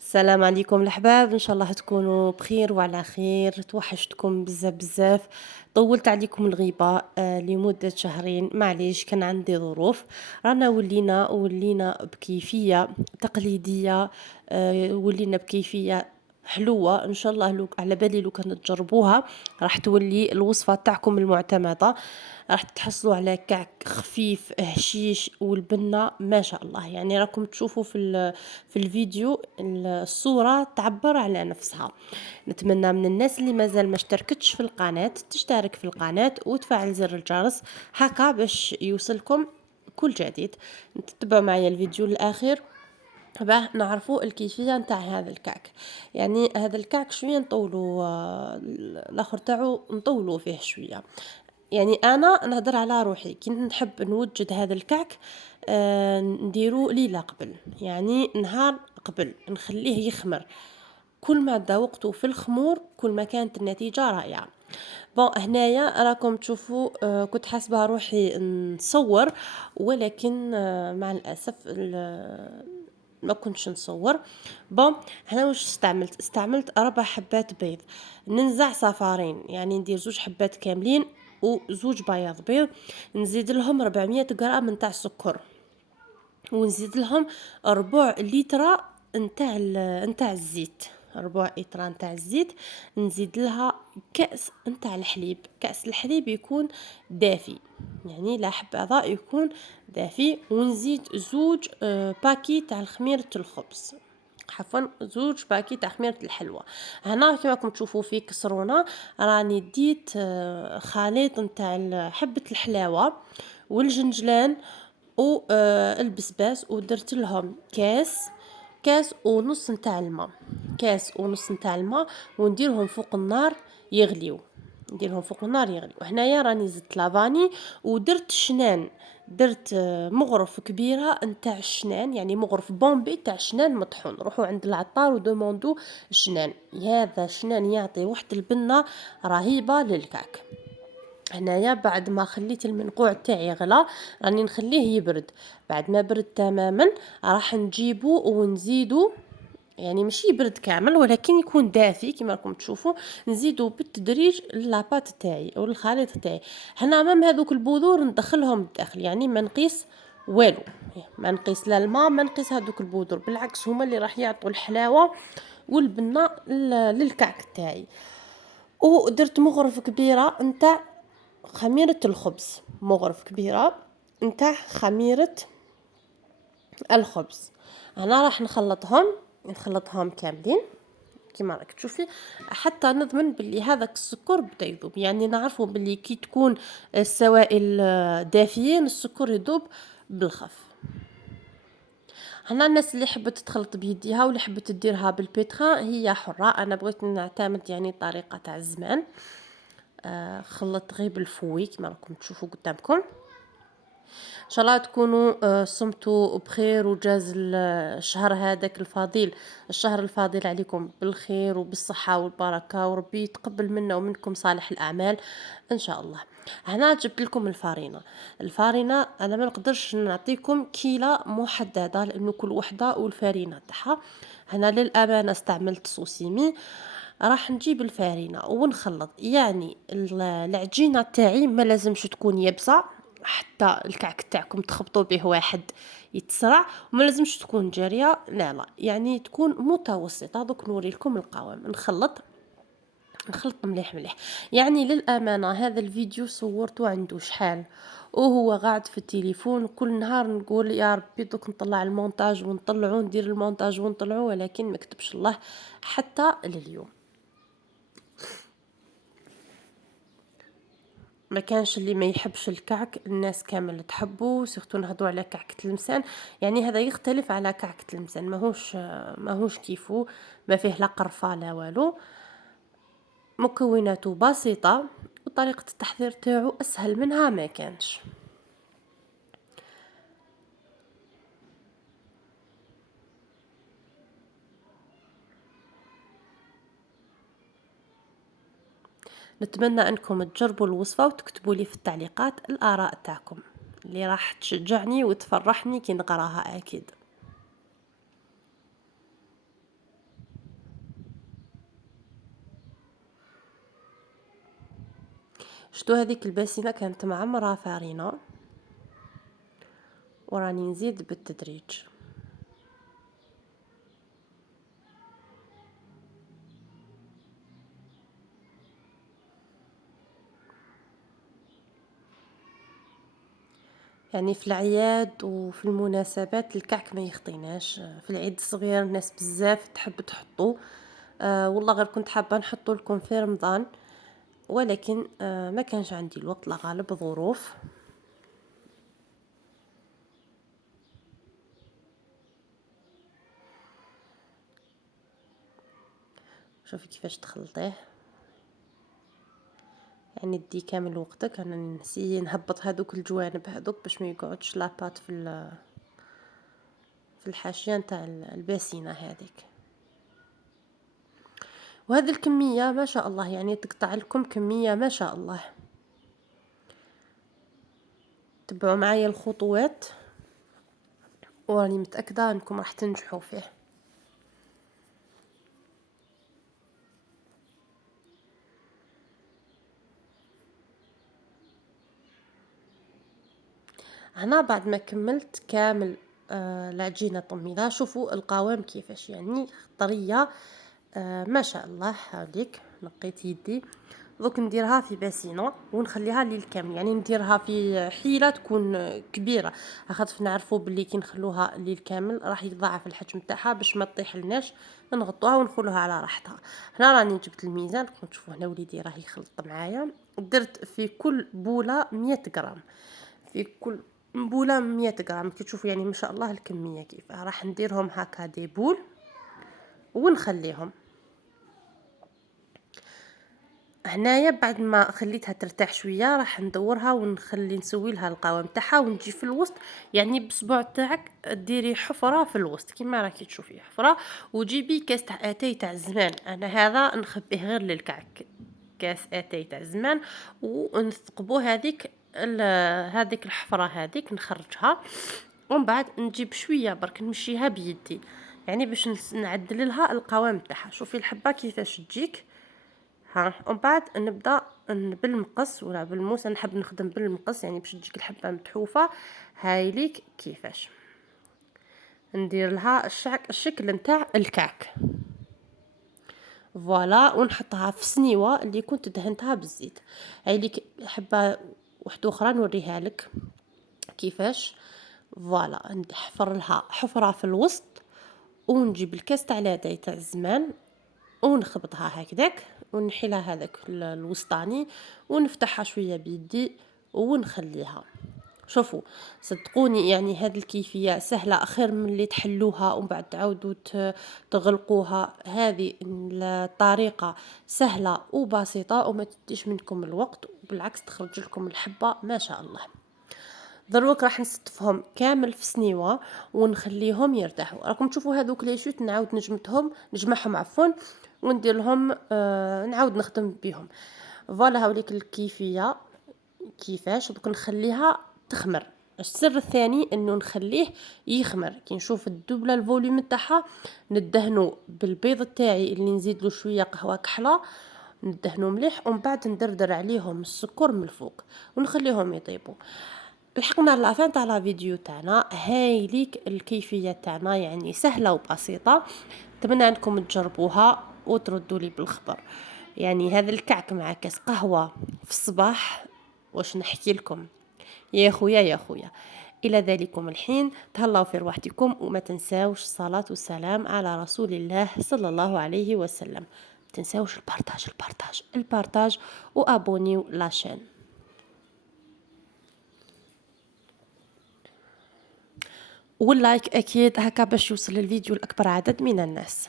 السلام عليكم الأحباب، إن شاء الله تكونوا بخير وعلى خير. توحشتكم بزاف بزاف. طولت عليكم الغيبة لمدة شهرين، معليش كان عندي ظروف. رانا ولينا بكيفية تقليدية. ولينا بكيفية حلوة إن شاء الله. لو على بالي لو كانت تجربوها راح تولي الوصفة تاعكم المعتمدة. راح تحصلوا على كعك خفيف هشيش والبنة ما شاء الله. يعني راكم تشوفوا في الفيديو الصورة تعبر على نفسها. نتمنى من الناس اللي مازال ما اشتركتش في القناة تشترك في القناة وتفعل زر الجرس هكا باش يوصلكم كل جديد. تتبعوا معايا الفيديو للآخر باه نعرفوا الكيفية نتاع هذا الكعك. يعني هذا الكعك شوية نطولوا، الاخر تاعو نطولوا فيه شوية. يعني انا نهضر على روحي كي نحب نوجد هذا الكعك، نديرو ليلة قبل، يعني نهار قبل نخليه يخمر. كل ما ذوقته في الخمور كل ما كانت النتيجة رائعة. بون هنايا راكم تشوفوا، كنت حاسبة روحي نصور، ولكن مع الأسف ما كنتش نصور. بون هنا واش استعملت 4 حبات بيض، ننزع صفارين، يعني ندير 2 حبات كاملين وزوج بياض بيض. نزيد لهم 400 غرام نتاع السكر، ونزيد لهم ربع لتر نتاع الزيت. ربع لتر نتاع الزيت. نزيد لها كأس نتاع الحليب. كأس الحليب يكون دافي، يعني لا حبذا يكون دافي. ونزيد زوج باكي تاع خميرة الخبز، عفوا 2 باكي تاع خميرة الحلوى. هنا كما راكم تشوفوا في كسرونه راني ديت خليط نتاع حبة الحلاوة والجنجلان والبسباس، ودرت لهم كاس ونص نتاع الماء. كاس ونص نتاع الماء ونديرهم فوق النار يغليو. نديرهم فوق النار يغليو. هنايا راني زدت لافاني ودرت شنان. درت مغرف كبيره نتاع الشنان، يعني مغرف بومبي تاع شنان مطحون. روحوا عند العطار ودوموندو الشنان، هذا الشنان يعطي واحد البنه رهيبه للكعك. هنايا بعد ما خليت المنقوع تاعي غلا راني نخليه يبرد. بعد ما برد تماما راح نجيبو ونزيدو، يعني ماشي يبرد كامل ولكن يكون دافي كما راكم تشوفوا. نزيدو بالتدريج لاباط تاعي او الخليط تاعي. هنا مام هذوك البذور ندخلهم الداخل، يعني ما نقيس والو، ما نقيس لا الماء ما نقيس هذوك البذور، بالعكس هما اللي راح يعطوا الحلاوه والبنه للكعك تاعي. ودرت مغرف كبيره نتاع خميرة الخبز، مغرف كبيرة نتاع خميرة الخبز. انا راح نخلطهم كاملين كما راك تشوفي حتى نضمن باللي هذاك السكر بدا يذوب. يعني نعرفوا باللي كي تكون السوائل دافيين السكر يذوب بالخف. هنا الناس اللي حبت تخلط بيديها واللي حبت تديرها بالبيتخا هي حرة. انا بغيت نعتمد يعني الطريقة تاع الزمان. خلط غير بالفوي كما راكم تشوفوا قدامكم. ان شاء الله تكونوا صمتوا بخير وجاز الشهر هذاك الفضيل، الشهر الفاضل عليكم بالخير وبالصحة والبركة، وربي يتقبل منا ومنكم صالح الأعمال إن شاء الله. هنا جبت لكم الفارينة أنا ما نقدرش نعطيكم كيلة محددة لأنه كل وحدة والفارينة تاعها. هنا للأمانة استعملت سوسيمي. راح نجيب الفارينة ونخلط، يعني العجينة تاعي ما لازمش تكون يابسة حتى الكعك تاعكم تخبطوا به واحد يتسرع، وما لازمش تكون جاريه، لا لا، يعني تكون متوسطه. دوك نوري لكم القوام. نخلط مليح مليح. يعني للامانه هذا الفيديو صورته عنده شحال وهو قاعد في التليفون كل نهار نقول يا ربي دوك نطلع المونتاج ونطلعو ندير المونتاج ونطلعو، ولكن ما كتبش الله حتى لليوم. ما كانش اللي ما يحبش الكعك، الناس كامل تحبه، سيرتو نهضوا على كعكة المسان. يعني هذا يختلف على كعكة المسان، ماهوش كيفو، ما فيه لا قرفة لا والو. مكوناته بسيطة وطريقة التحضير تاعو اسهل منها ما كانش. نتمنى انكم تجربوا الوصفة وتكتبوا لي في التعليقات الاراء تاعكم اللي راح تشجعني وتفرحني كي نقراها اكيد. شتو هذيك الباسينة كانت معمرة فارينة، وراني نزيد بالتدريج. يعني في الأعياد وفي المناسبات الكعك ما يخطيناش، في العيد الصغير الناس بزاف تحب تحطو. والله غير كنت حابة نحطو لكم في رمضان، ولكن ما كانش عندي الوقت، لا غالب ظروف. شوفي كيفاش تخلطيه، يعني دي كامل وقتك. انا نسي نهبط هذوك الجوانب هذوك باش ما يقعدش لاباط في الحاشيه نتاع الباسينه هذيك. وهذه الكميه ما شاء الله، يعني تقطع لكم كميه ما شاء الله. تبعوا معايا الخطوات وراني متاكده انكم راح تنجحوا فيه. هنا بعد ما كملت كامل العجينه طميناها، شوفوا القوام كيفاش يعني طريه. ما شاء الله. هذيك نقيت يدي، دوك نديرها في باسينه ونخليها ليل كامل، يعني نديرها في حيله تكون كبيره، خاطر نعرفوا باللي كي نخلوها ليل كامل راح يضاعف الحجم تاعها باش ما تطيح لناش. نغطوها ونخلوها على راحتها. هنا راني جبت الميزان، كما تشوفوا هنا وليدي راه يخلط معايا. درت في كل بوله 100 غرام، في كل بوله 100 غرام. كي تشوفوا يعني ما شاء الله الكميه كيف راح نديرهم هكا دي بول ونخليهم. هنايا بعد ما خليتها ترتاح شويه راح ندورها ونخلي نسوي لها القوام تاعها، ونجي في الوسط يعني بصبع تاعك ديري حفره في الوسط كيما راكي تشوفي حفره، وجيبي كاس تاع اتاي تاع الزمان. انا هذا نخبيه غير للكعك، كاس اتاي تاع الزمان، ونثقبو هذيك الحفره هذيك نخرجها. ومن بعد نجيب شويه برك نمشيها بيدي، يعني باش نعدل لها القوام تاعها. شوفي الحبه كيفاش تجيك. ها ومن بعد نبدا بالمقص ولا بالموس، انا نحب نخدم بالمقص يعني باش تجيك الحبه متحوفه. هاي ليك كيفاش ندير لها الشكل نتاع الكعك. فوالا، ونحطها في سنيوه اللي كنت دهنتها بالزيت. هاي ليك حبه واحده اخرى نوريها لك كيفاش. فوالا، نحفر لها حفره في الوسط، ونجيب الكاس تاع لاتاي تاع الزمان ونخبطها هكذاك، ونحي لها هذاك الوسطاني، ونفتحها شويه بيدي ونخليها. شوفوا صدقوني يعني هذه الكيفيه سهله، خير من اللي تحلوها ومن بعد تعاودوا تغلقوها. هذه الطريقه سهله وبسيطه وما تديش منكم الوقت، بالعكس تخرج لكم الحبه ما شاء الله. دروك راح نستفهم كامل في سنيوه ونخليهم يرتاحوا. راكم تشوفوا هذوك لي شوت نعاود نجمعهم عفوا، وندير لهم نعاود نخدم بهم. فوالا هاوليك الكيفيه كيفاش. دوك نخليها تخمر. السر الثاني انه نخليه يخمر. كي نشوف الدبله الفوليوم تاعها ندهنو بالبيض تاعي اللي نزيد له شويه قهوه كحله، ندهنو مليح، ومن بعد ندردر عليهم السكر من الفوق ونخليهم يطيبوا. لحقنا لافان تاع لا فيديو تاعنا. هاي ليك الكيفيه تاعنا، يعني سهله وبسيطه. نتمنى انكم تجربوها وتردوا لي بالخبر. يعني هذا الكعك مع كاس قهوه في الصباح، واش نحكي لكم يا خويا يا خويا. الى ذلكم الحين تهلاو في رواحتكم، وما تنساوش الصلاه والسلام على رسول الله صلى الله عليه وسلم. ما تنساوش البارتاج البارتاج البارتاج، وابونيو لاشين واللايك اكيد هكا باش يوصل الفيديو لاكبر عدد من الناس.